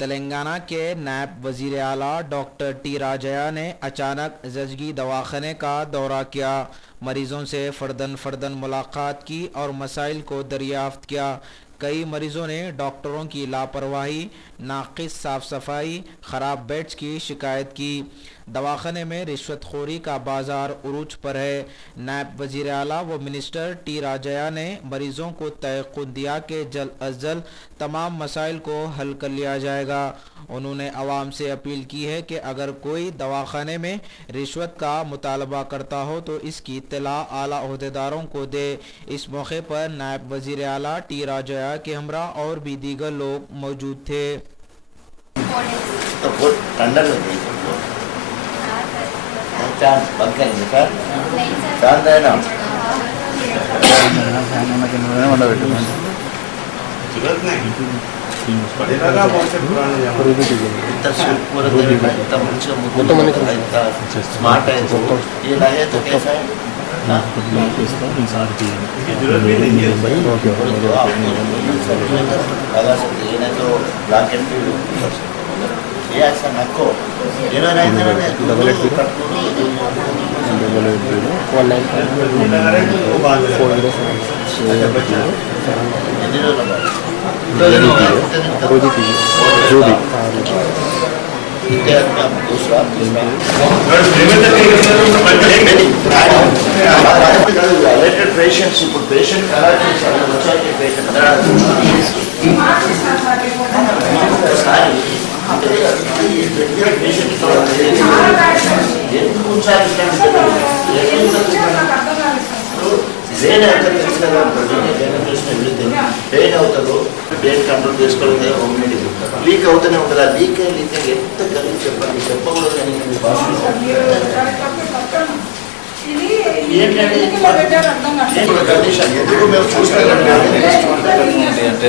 तेलंगाना के नायब वजीर आला डॉक्टर टी राजया ने अचानक जजगी दवाखाने का दौरा किया। मरीजों से फर्दन मुलाकात की और मसाइल को दरियाफ्त किया। कई मरीजों ने डॉक्टरों की लापरवाही, नाक़िस साफ सफाई, ख़राब बेड्स की शिकायत की। दवाखाने में रिश्वतखोरी का बाजार उरूज पर है। नायब वज़ीर आला व मिनिस्टर टी राजया ने मरीजों को तयक़ुन दिया कि जल्द अज जल्द तमाम मसाइल को हल कर लिया जाएगा। उन्होंने अवाम से अपील की है कि अगर कोई दवाखाने में रिश्वत का मुतालबा करता हो तो इसकी इत्तला आला ओहदेदारों को दे। इस मौके पर नायब वज़ीर आला टी राजया के हमरा और भी दीगर लोग मौजूद थे। Patients, ఇప్పుడు పేషెంట్ పెయిన్ అవుతుందో పెయిన్ కంట్రోల్ చేసుకోవడం లీక్ అవుతూనే ఉంటుంది. ఆ లీక్ ఎంత కలిగి చెప్పండి, చెప్పకూడదు కానీ కండిషన్ ఎందుకు మేము చూస్తున్నాం ఎంత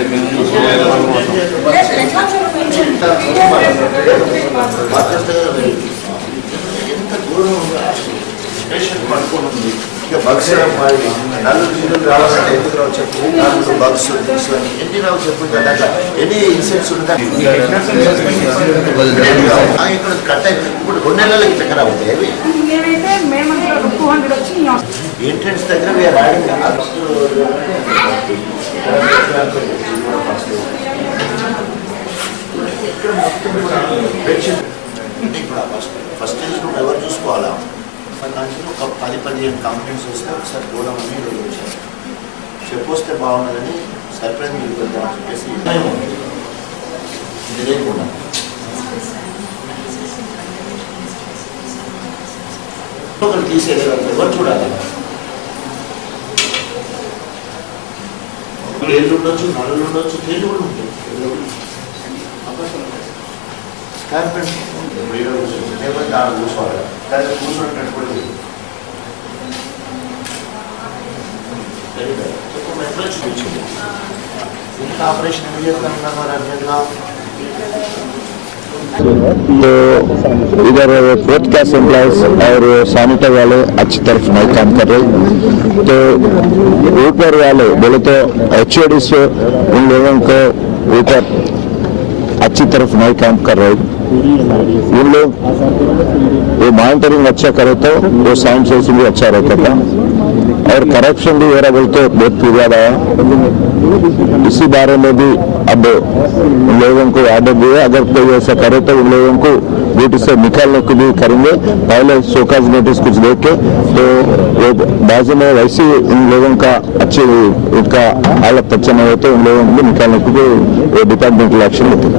దూరం పేషెంట్ పడుకొని ఉంది. ఇక బగ్స్ నలుగురు రావాలంటే ఎందుకు రావు చెప్పు, నలుగురు బగ్స్ ఎన్ని రావు చెప్పు కదా, ఎన్ని ఇన్సిడెంట్స్ ఉంటాయి ఇక్కడ కట్ అయి ఇప్పుడు 2 నెలలు ఇట్లా ఖరాబ్ అవుతాయి. ఎంట్రన్స్ దగ్గర ఫస్ట్ స్టేజ్ నువ్వు ఎవరు చూసుకోవాలా, ఒక 10-15 కంప్లైంట్స్ వస్తే ఒకసారి చూడమని ఈరోజు వచ్చారు. చెప్పొస్తే బాగున్నదని సర్ప్రైజ్ మీకు వెళ్తామని చెప్పేసి ఇది లేకుండా ఒకరు తీసేయలేదు. ఎవరు చూడాలి, ఏళ్ళు ఉండొచ్చు, నలుగురు ఉండొచ్చు, తేళ్ళు కూడా ఉంటాయి. కూర్చోవాలి కానీ కూర్చున్నట్టు కూడా ఎట్లా చూపించింది. ఇంకా ఆపరేషన్ ఎందుకు చేస్తాను మరి అర్జెంట్గా. तो इधर फोर्थ क्लास एम्प्लॉयज और सैनिटर वाले अच्छी तरफ नहीं काम कर रहे, तो ऊपर वाले बोले तो HOD से उन लोगों को ऊपर अच्छी तरफ नहीं काम कर रहे. उन लोग वो मॉनिटरिंग अच्छा करे तो वो सैनिटेशन भी अच्छा रहता था और करप्शन भी हो रहा बोलते बहुत फिरियाद आया. इसी बारे में भी अब उन लोगों को आर्डर दिया, अगर कोई ऐसा करे तो उन लोगों को ड्यूटी से निकालने को भी करेंगे. पहले शोकाज नोटिस कुछ दे के तो वो बाजू में वैसे इन लोगों का अच्छे उनका हालत अच्छा नहीं हो तो उन लोगों को भी निकालने को भी डिपार्टमेंटल एक्शन लेते हैं.